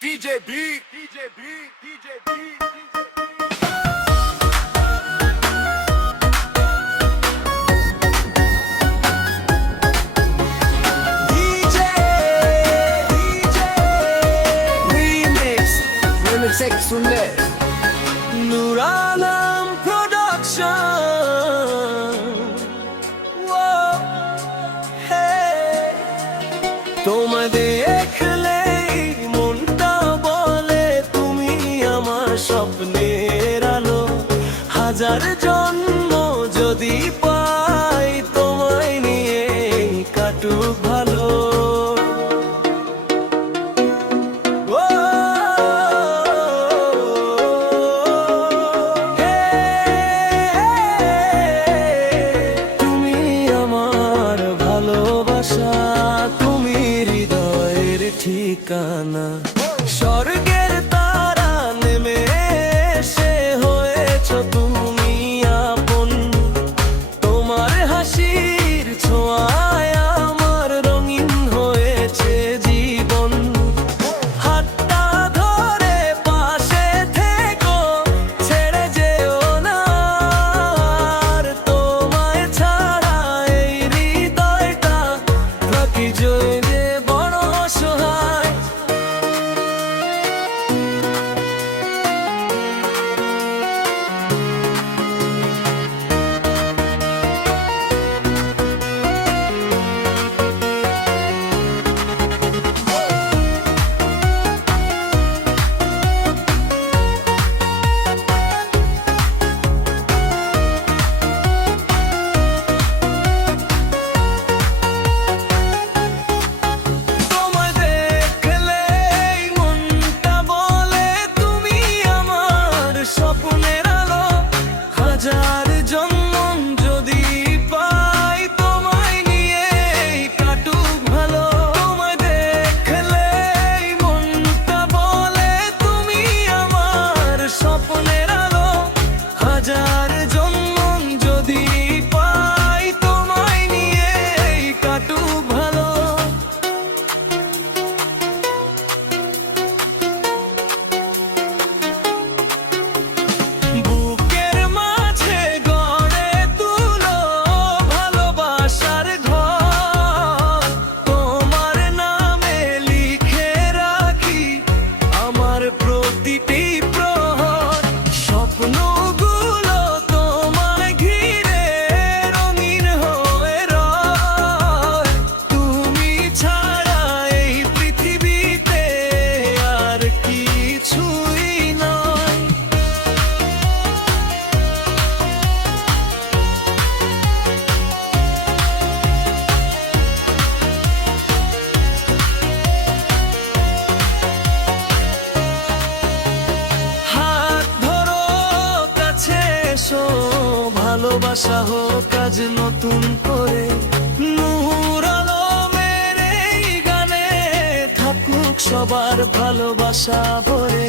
DJ B, DJ B, DJ B, DJ B, শুনলে নূর Alam production. তোমায় দেখলেই মনটা বলে তুমি আমার স্বপ্নের আলো। হাজার জন্ম যদি পাই তোমায় নিয়ে কাটুক ভালো। তুমি আমার ভালোবাসা, তুমি হৃদয়ের ঠিকানা। স্বর্গের তারা নেমে এসে হয়েছ তুমি আপন। তোমার হাসির ছোঁয়ায় আমার রঙিন হয়েছে জীবন। হাতটা ধরে পাশে থেকো, ছেড়ে যেও না আর। তোমায় ছাড়া এই হৃদয়টা থাকি যে বড় অসহায়। তোমায় দেখলেই মনটা বলে তুমি আমার স্বপ্নের আলো। হাজার জন্ম যদি পাই তোমায় নিয়ে কাটুক ভালো। তোমায় দেখলেই মনটা বলে তুমি আমার স্বপ্নের আলো। হাজার জন্ম যদি পাই তোমায় নিয়ে কাটুক ভালো। বুকের মাঝে গড়ে তুলো ভালোবাসার ঘর। তোমার নামে লিখে রাখি আমার প্রতিটি প্রহর। স্বপ্নগুলো তোমায় ঘিরে রঙিন হয়ে রয়। তুমি ছাড়া এই পৃথিবীতে আর কিছুই নয়। হাত ধরো, কাছে এসো, ভালোবাসা হোক আজ নতুন করে। নূর আলমের এই গানে থাকুক সবার ভালোবাসা ভরে।